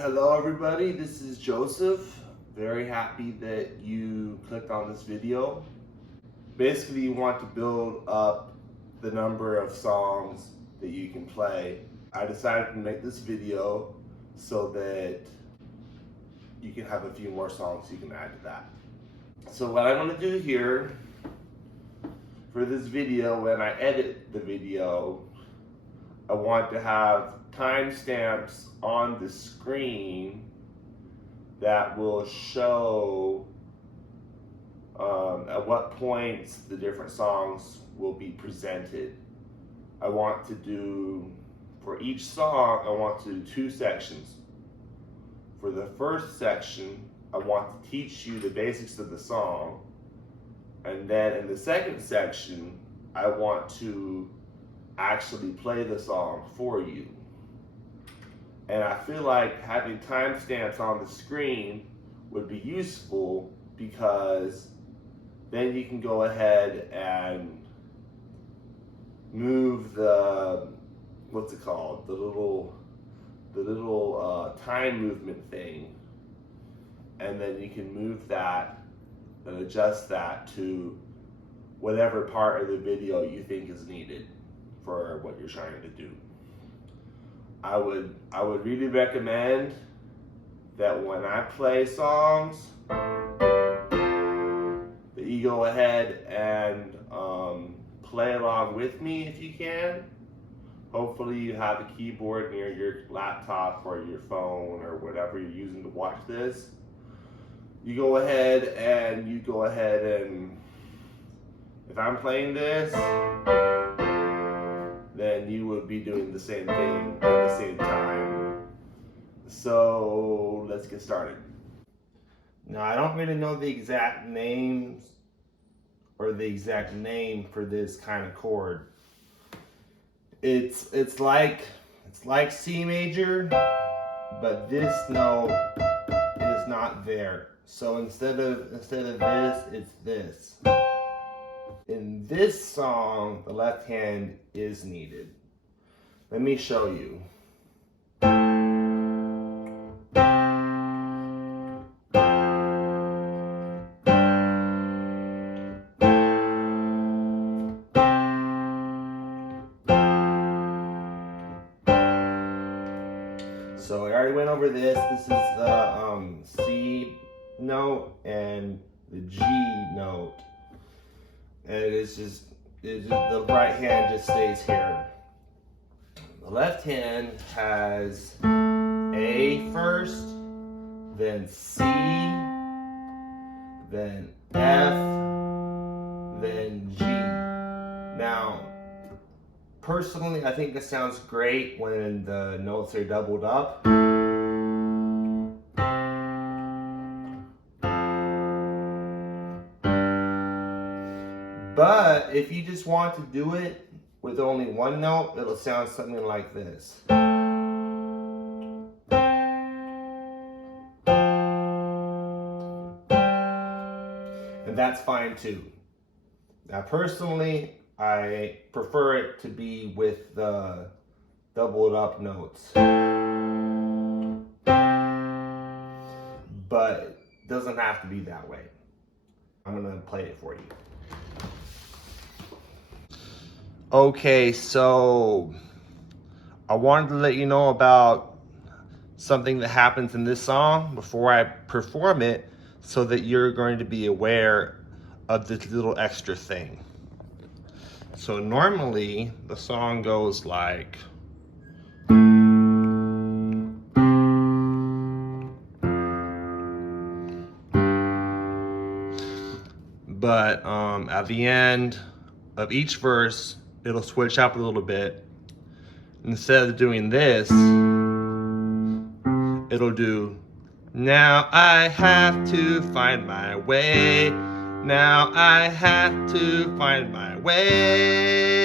Hello everybody, this is Joseph. Very happy that you clicked on this video. Basically, you want to build up the number of songs that you can play. I decided to make this video so that you can have a few more songs you can add to that. So what I'm going to do here for this video, when I edit the video, I want to have timestamps on the screen that will show at what points the different songs will be presented. I want to do, for each song, I want to do 2 sections. For the first section, I want to teach you the basics of the song. And then in the second section, I want to actually play the song for you. And I feel like having timestamps on the screen would be useful because then you can go ahead and move the, what's it called? The little time movement thing. And then you can move that and adjust that to whatever part of the video you think is needed for what you're trying to do. I would really recommend that when I play songs, that you go ahead and play along with me if you can. Hopefully you have a keyboard near your laptop or your phone or whatever you're using to watch this. You go ahead and if I'm playing this, then you would be doing the same thing at the same time. So let's get started. Now, I don't really know the exact names or the exact name for this kind of chord. It's like C major, but this note is not there. So instead of this, it's this. In this song, the left hand is needed. Let me show you. So I already went over this. This is the C note and the G note. And it's just the right hand just stays here. The left hand has A first, then C, then F, then G. Now, personally, I think it sounds great when the notes are doubled up. But if you just want to do it with only one note, it'll sound something like this. And that's fine too. Now personally, I prefer it to be with the doubled up notes. But it doesn't have to be that way. I'm gonna play it for you. Okay, so I wanted to let you know about something that happens in this song before I perform it so that you're going to be aware of this little extra thing. So normally the song goes like, but at the end of each verse, it'll switch up a little bit. Instead of doing this, it'll do, now I have to find my way. Now I have to find my way.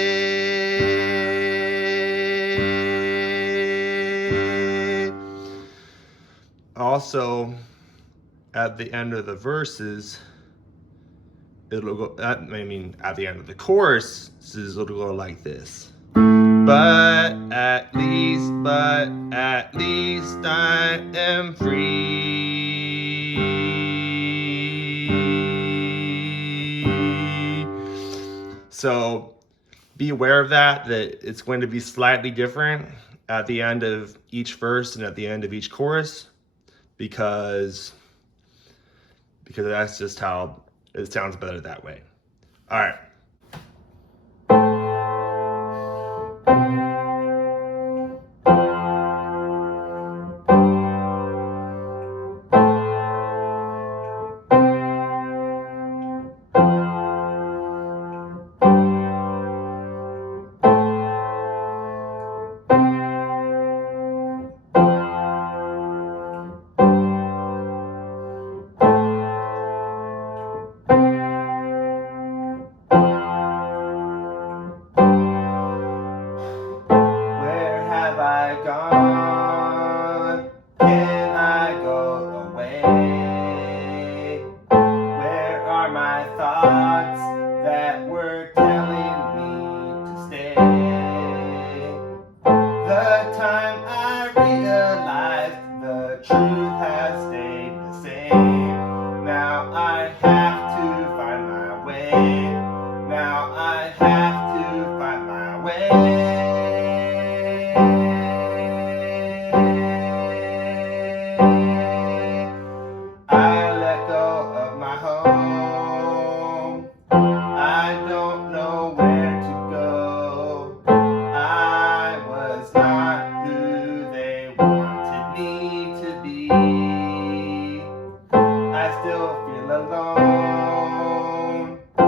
Also, at the end of the verses, it'll go, at the end of the choruses, it'll go like this. But at least I am free. So be aware of that it's going to be slightly different at the end of each verse and at the end of each chorus, because that's just how it sounds better that way. All right. Where have I gone? Can I go away? Where are my thoughts that were telling me to stay? The time I realized the truth has stayed the same. Now I have to find my way. Now I have to find my way. I let go of my home. I don't know where to go. I was not who they wanted me to be. I still feel alone. I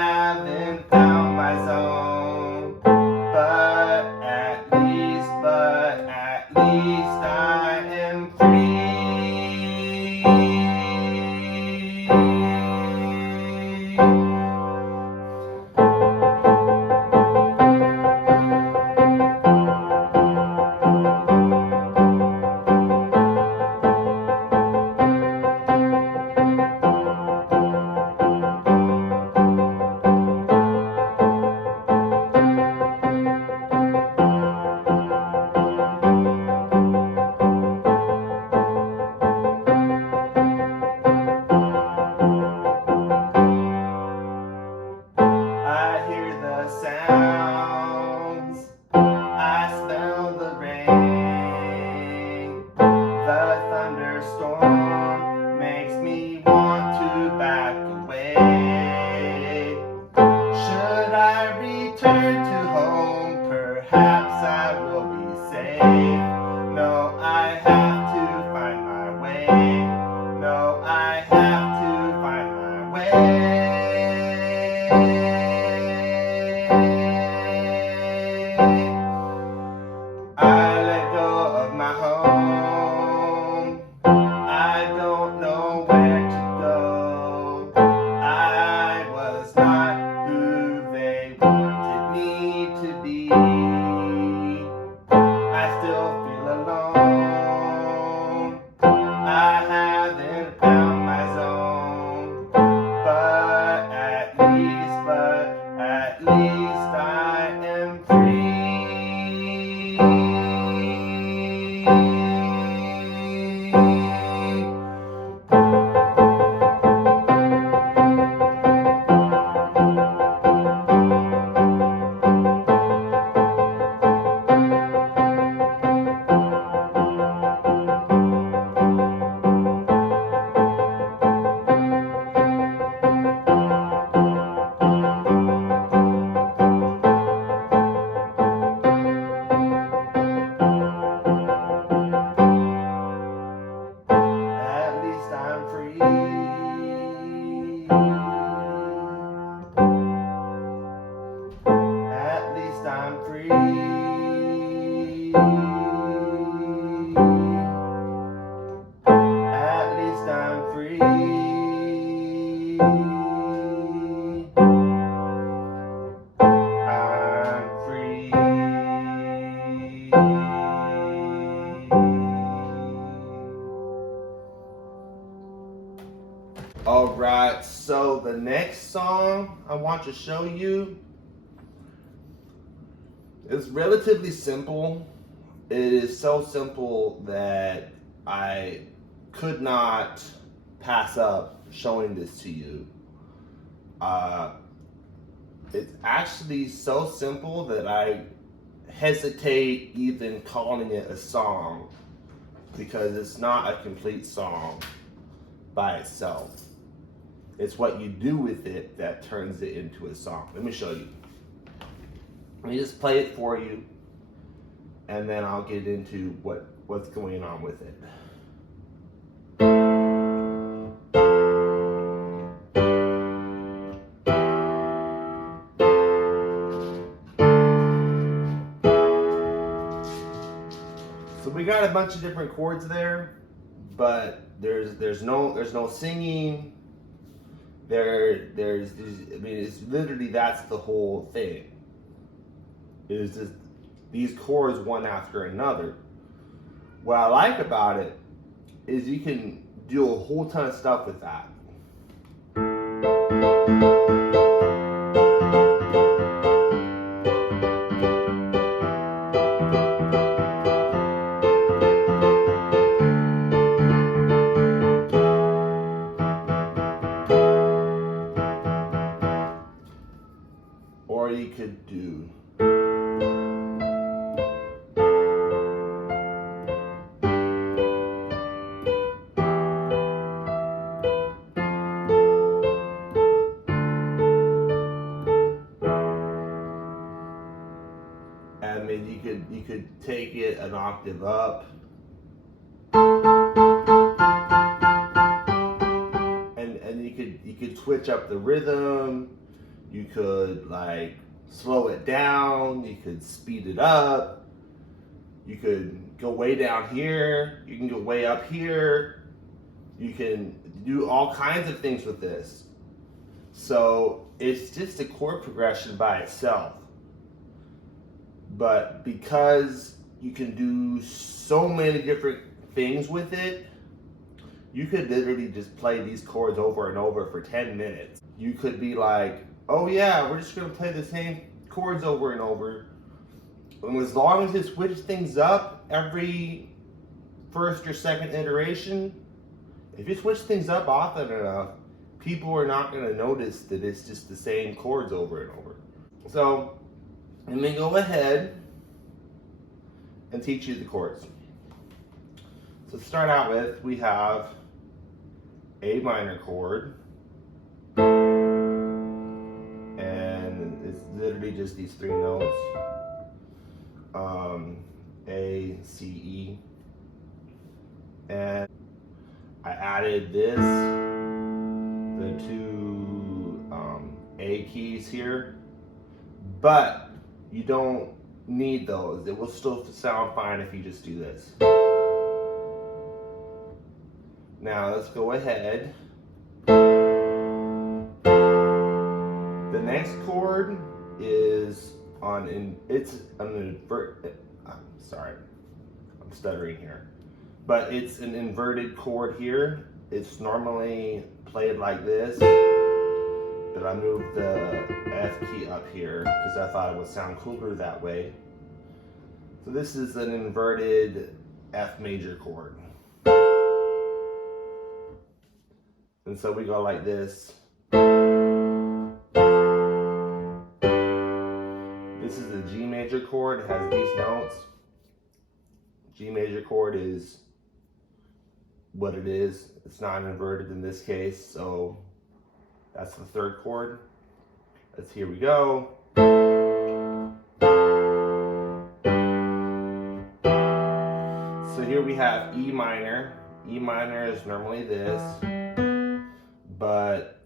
haven't found my zone. But at least I am free. I hear the sounds, I smell the rain. The thunderstorm makes me want to back away. Should I return to home? Perhaps I will be safe. No, I have to find my way. No, I have to find my way. I let go of my home. I don't know where to go. I was not who they wanted me to be. I still feel alone. I haven't found my zone. But at least I am free. At least I'm free. At least I'm free. At least I'm free. I'm free. Alright, so the next song I want to show you It's relatively simple. It is so simple that I could not pass up showing this to you. It's actually so simple that I hesitate even calling it a song because it's not a complete song by itself. It's what you do with it that turns it into a song. Let me show you. Let me just play it for you, and then I'll get into what's going on with it. So we got a bunch of different chords there, but there's no singing. It's literally, that's the whole thing. Is just these chords one after another. What I like about it is you can do a whole ton of stuff with that. Or you could do. I mean, you could take it an octave up. And you could switch up the rhythm. You could like slow it down, you could speed it up, you could go way down here, you can go way up here, you can do all kinds of things with this. So it's just a chord progression by itself. But because you can do so many different things with it, you could literally just play these chords over and over for 10 minutes. You could be like, oh yeah, we're just gonna play the same chords over and over. And as long as you switch things up every first or second iteration, if you switch things up often enough, people are not gonna notice that it's just the same chords over and over. So, let me go ahead and teach you the chords. So to start out with, we have A minor chord. And it's literally just these three notes. A, C, E. And I added this, the two A keys here. But you don't need those. It will still sound fine if you just do this. Now let's go ahead. The next chord is it's an invert. Sorry, I'm stuttering here. But it's an inverted chord here. It's normally played like this, but I moved the F key up here because I thought it would sound cooler that way. So this is an inverted F major chord. And so we go like this. This is a G major chord. It has these notes. G major chord is what it is. It's not inverted in this case, so that's the third chord. Here we go. So here we have E minor. E minor is normally this, but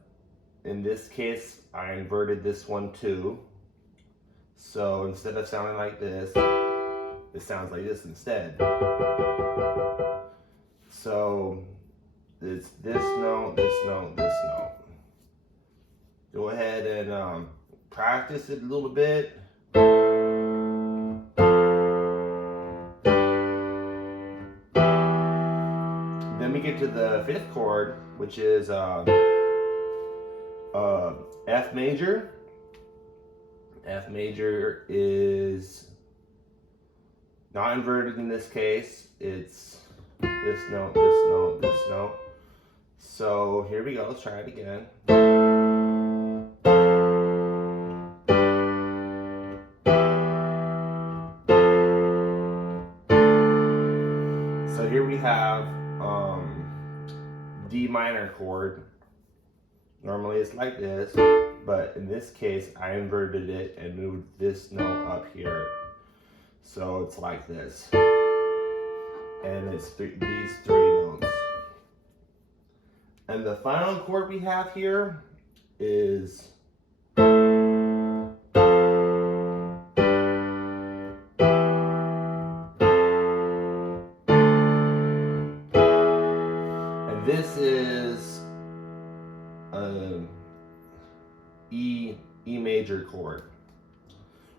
in this case, I inverted this one too. So instead of sounding like this, it sounds like this instead. So it's this note, this note, this note. Go ahead and practice it a little bit. Then we get to the fifth chord, which is F major. F major is Not inverted in this case. It's this note, this note, this note. So here we go. Let's try it again. So here we have D minor chord. Normally it's like this, but in this case I inverted it and moved this note up here. So it's like this. And it's these three notes. And the final chord we have here is this is an E major chord.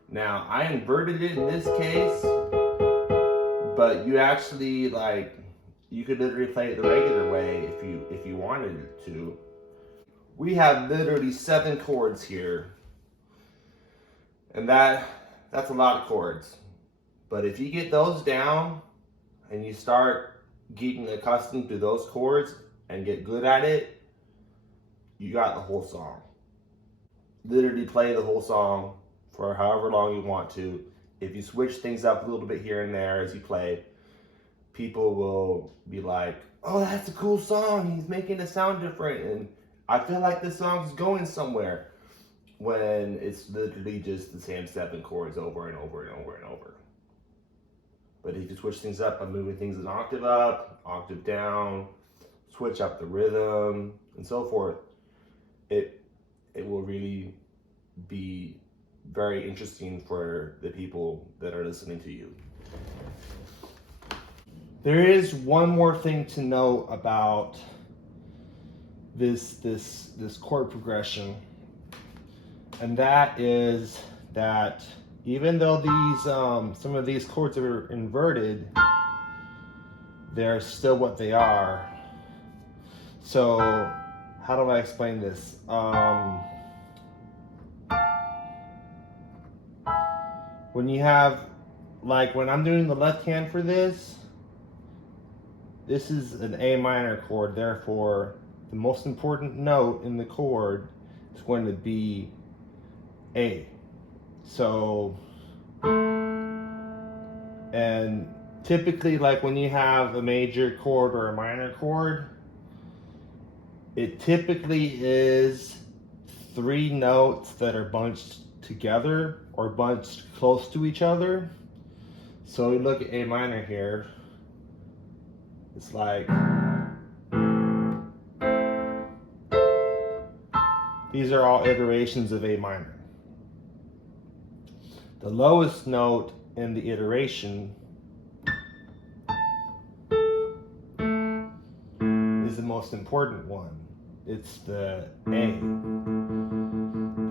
Now I inverted it in this case, but you actually you could literally play it the regular way if you wanted it to. We have literally 7 chords here, and that's a lot of chords. But if you get those down and you start getting accustomed to those chords and get good at it, you got the whole song. Literally play the whole song for however long you want to. If you switch things up a little bit here and there as you play, people will be like, oh, that's a cool song, he's making it sound different, and I feel like this song's going somewhere, when it's literally just the same 7 chords over and over and over and over. But if you switch things up by moving things an octave up, octave down, switch up the rhythm, and so forth, it will really be very interesting for the people that are listening to you. There is one more thing to know about this chord progression, and that is that even though these some of these chords are inverted, they're still what they are. So how do I explain this? When you have, like when I'm doing the left hand for this is an A minor chord, therefore the most important note in the chord is going to be A. So, and typically like when you have a major chord or a minor chord, it typically is 3 notes that are bunched together or bunched close to each other. So we look at A minor here. It's like these are all iterations of A minor. The lowest note in the iteration is the most important one. It's the A.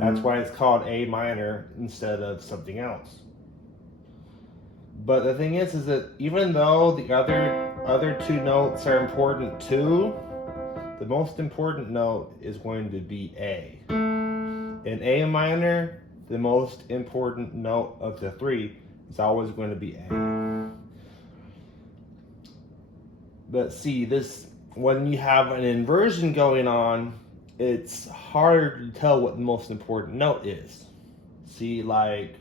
That's why it's called A minor instead of something else. But the thing is that even though the other 2 notes are important too, the most important note is going to be A. In A minor, the most important note of the 3 is always going to be A. But see, when you have an inversion going on, it's harder to tell what the most important note is. See, like,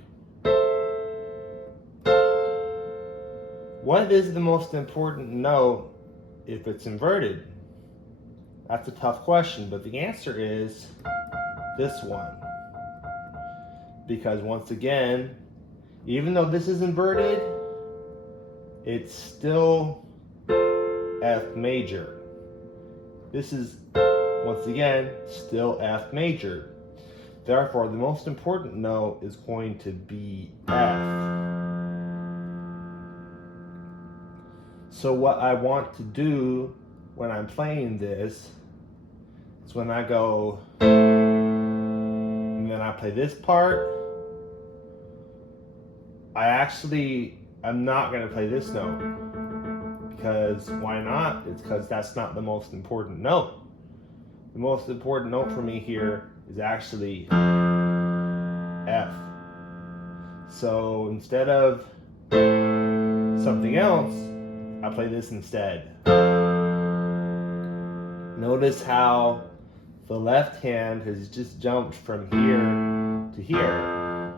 what is the most important note if it's inverted? That's a tough question, but the answer is this one. Because once again, even though this is inverted, it's still F major. This is, once again, still F major. Therefore, the most important note is going to be F. So what I want to do when I'm playing this is when I go and then I play this part, I'm not going to play this note. Because why not? It's because that's not the most important note. The most important note for me here is actually F. So instead of something else, I play this instead. Notice how the left hand has just jumped from here to here.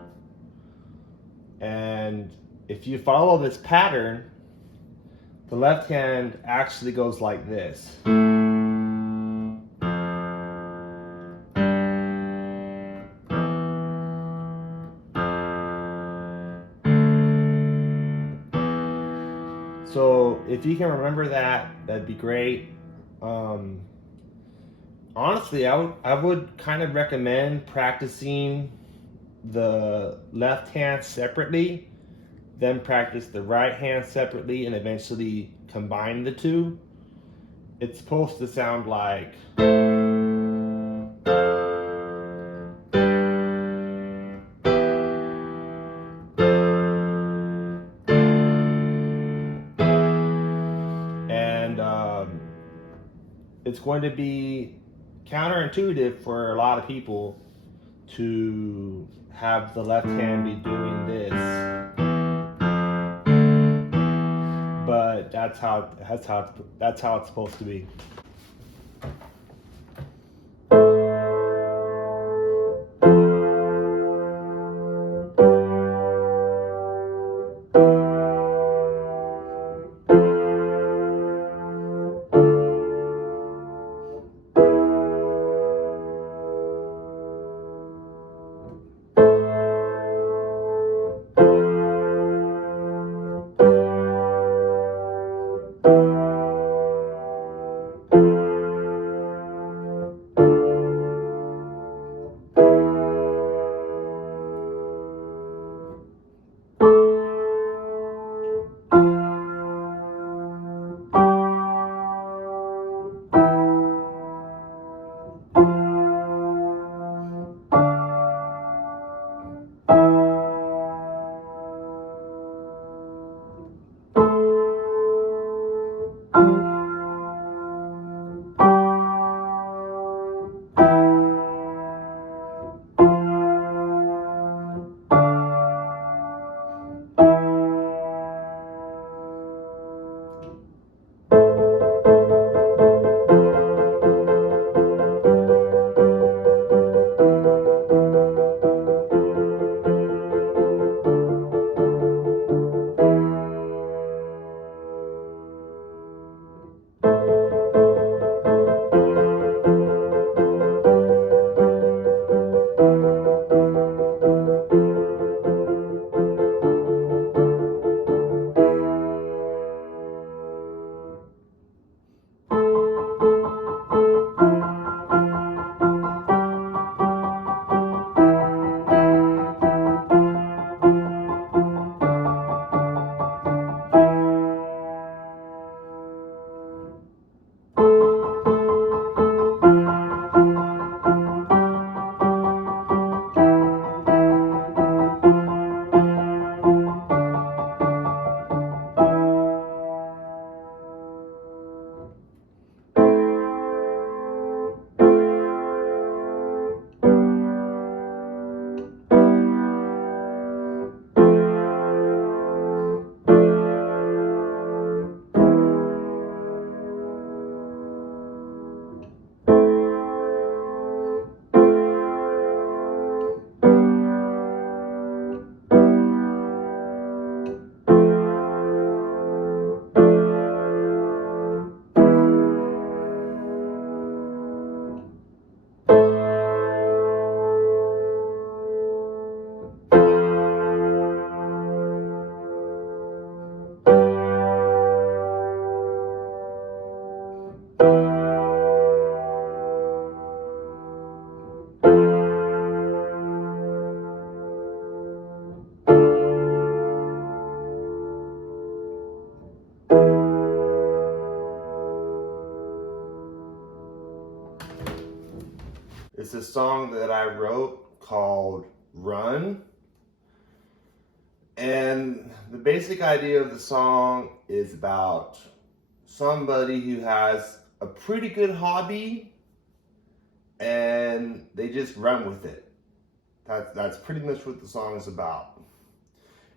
And if you follow this pattern, the left hand actually goes like this. So if you can remember that, that'd be great. Honestly, I would kind of recommend practicing the left hand separately, then practice the right hand separately, and eventually combine the two. It's supposed to sound like it's going to be counterintuitive for a lot of people to have the left hand be doing this, but that's how it's supposed to be. It's a song that I wrote called Run. And the basic idea of the song is about somebody who has a pretty good hobby and they just run with it. That's pretty much what the song is about.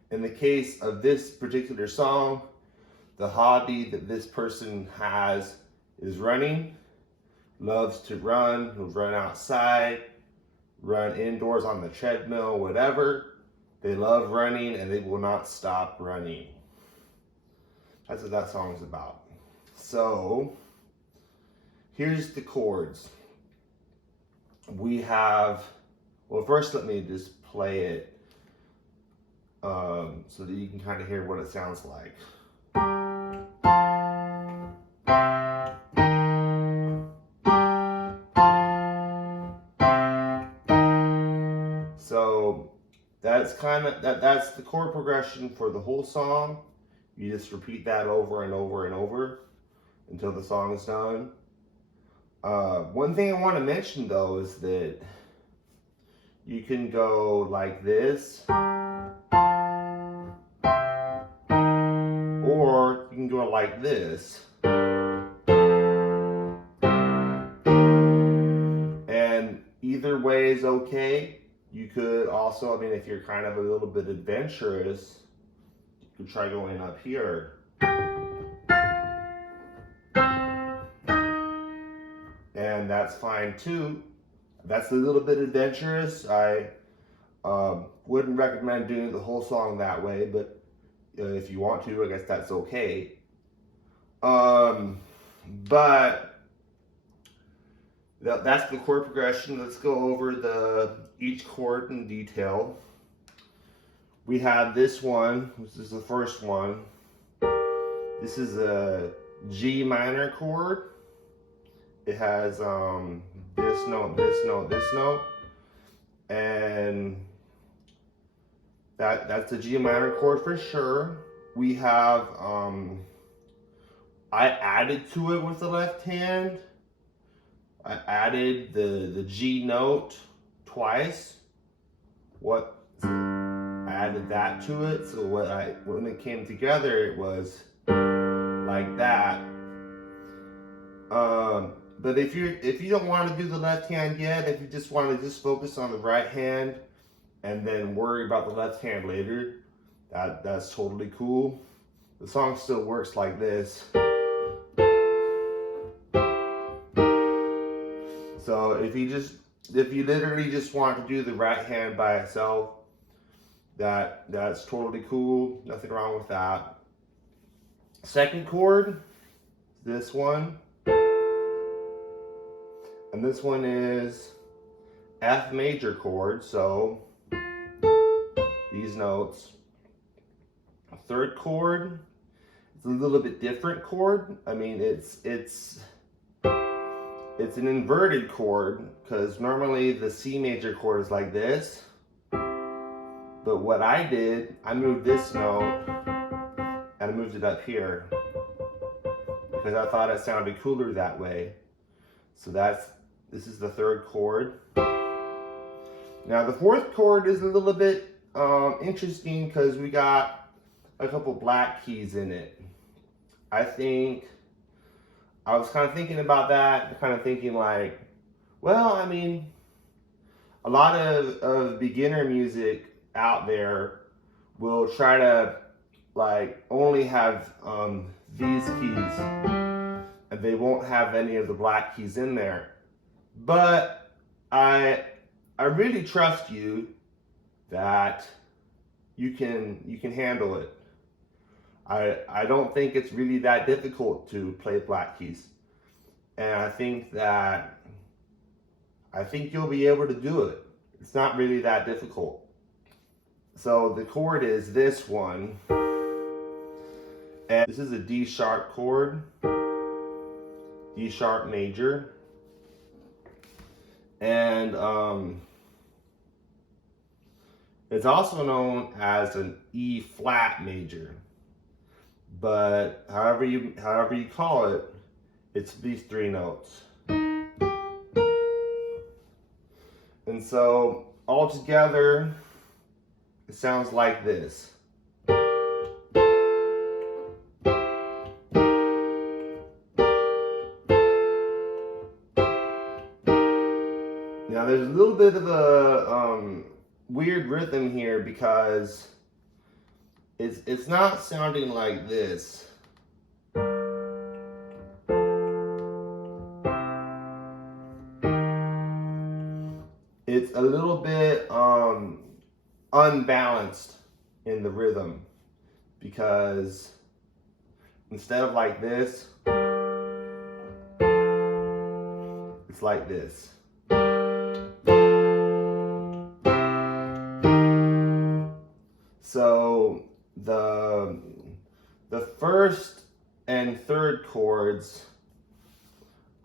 In the case of this particular song, the hobby that this person has is running, loves to run, will run outside, run indoors on the treadmill, whatever. They love running and they will not stop running. That's what that song is about. So, here's the chords. We have, well, first let me just play it so that you can kind of hear what it sounds like. So that's that's the chord progression for the whole song. You just repeat that over and over and over until the song is done. One thing I want to mention though is that you can go like this, or you can go like this. And either way is okay. You could also, I mean, if you're kind of a little bit adventurous, you could try going up here. And that's fine too. That's a little bit adventurous. I wouldn't recommend doing the whole song that way, but if you want to, I guess that's okay. But that's the chord progression. Let's go over each chord in detail. We have this one, which is the first one. This is a G minor chord. It has this note, this note, this note, and that's a G minor chord for sure. We have I added to it with the left hand. I added the G note twice. I added that to it, so when it came together, it was like that. But if you don't want to do the left hand yet, if you just want to just focus on the right hand and then worry about the left hand later, that's totally cool. The song still works like this. So if you literally just want to do the right hand by itself, that's totally cool. Nothing wrong with that. Second chord, this one. And this one is F major chord, so these notes. Third chord, it's a little bit different chord. I mean, it's an inverted chord, because normally the C major chord is like this. But what I did, I moved this note and I moved it up here because I thought it sounded cooler that way. So this is the third chord. Now the fourth chord is a little bit interesting because we got a couple black keys in it. I was kind of thinking about that, kind of thinking like, well, I mean, a lot of beginner music out there will try to like only have these keys, and they won't have any of the black keys in there. But I really trust you that you can handle it. I don't think it's really that difficult to play black keys. And I think you'll be able to do it. It's not really that difficult. So the chord is this one. And this is a D sharp chord. D sharp major. And it's also known as an E flat major. But however you call it, it's these three notes. And so all together, it sounds like this. Now there's a little bit of a weird rhythm here because it's not sounding like this. It's a little bit unbalanced in the rhythm, because instead of like this, it's like this. So the first and third chords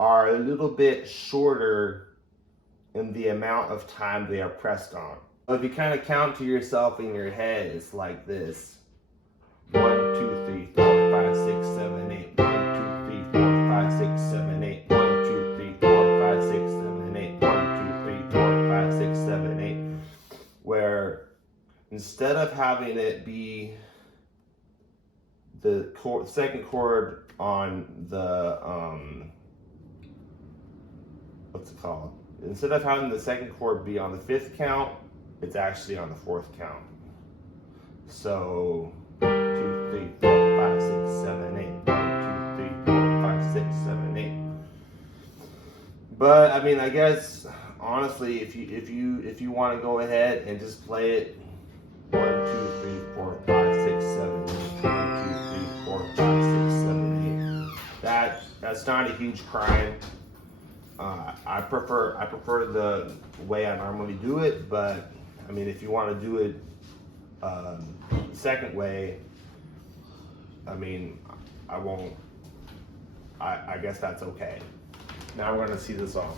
are a little bit shorter in the amount of time they are pressed on. So if you kind of count to yourself in your head, it's like this. 1, 2, 3, 4, 5, 6, 7, 8. 1, 2, 3, 4, 5, 6, 7, 8. 1, 2, 3, 4, 5, 6, 7, 8. 1, 2, 3, 4, 5, 6, 7, 8. Where instead of having it be the second chord on the what's it called? Instead of having the second chord be on the 5th count, it's actually on the 4th count. So 2, 3, 4, 5, 6, 7, 8. 1, 2, 3, 4, 5, 6, 7, 8. But I mean, I guess honestly, if you want to go ahead and just play it 1, 2, 3, 4, 5, 6, 7, 8. 1, 2, 3, 4, 5, 6, 7, 8. That's not a huge crime. I prefer the way I normally do it, but I mean, if you want to do it the second way, I mean, I won't. I guess that's okay. Now we're gonna see the song.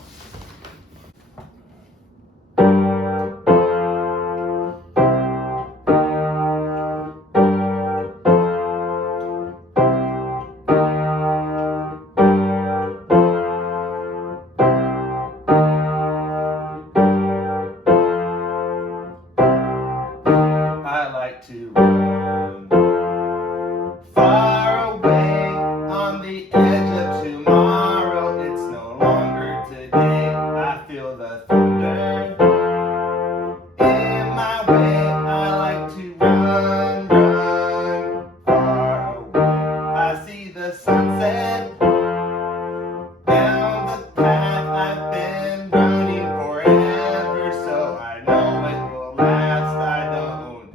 I like to run far away on the edge of tomorrow. It's no longer today. I feel the thunder in my way. I like to run far away. I see the sunset down the path. I've been running forever, so I know it will last. I don't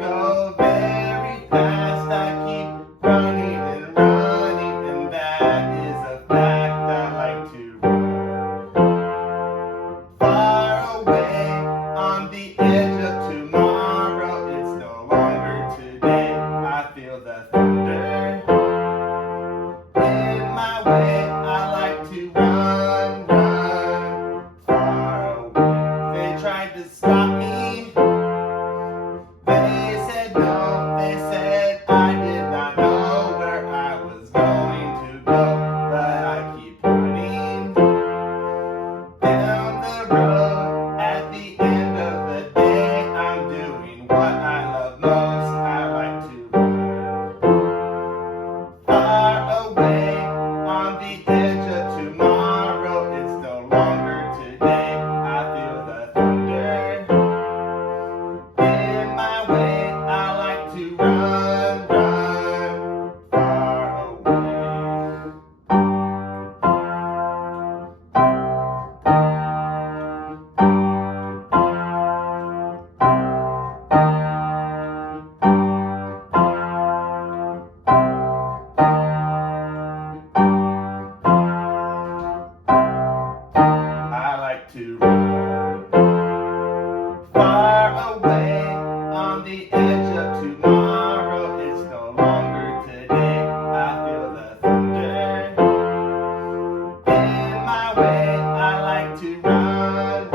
go very fast. I keep running and running, and that is a fact. I like to run far away on the edge of tomorrow. It's no longer today. I feel the thunder in my way. I like to run far away. They tried to stop me. They said no, they said I did not know where I was going to go, but I keep running down the road. At the end of the day, I'm doing what I love most. I like to run far away on the edge of tomorrow. It's no longer today. I feel the thunder in my way. I like to run far away. I like to run far away on the edge of tomorrow. It's no longer today. I feel the thunder in my way. I like to run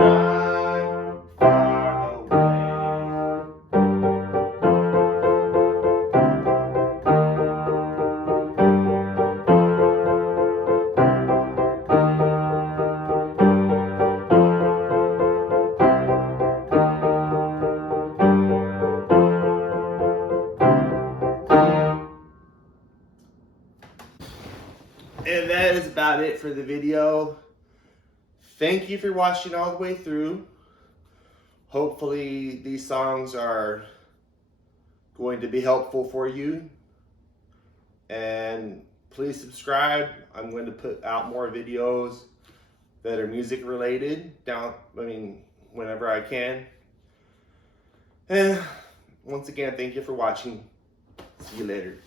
far away. And that is about it for the video. Thank you for watching all the way through. Hopefully these songs are going to be helpful for you. And please subscribe. I'm going to put out more videos that are music related whenever I can. And once again, thank you for watching. See you later.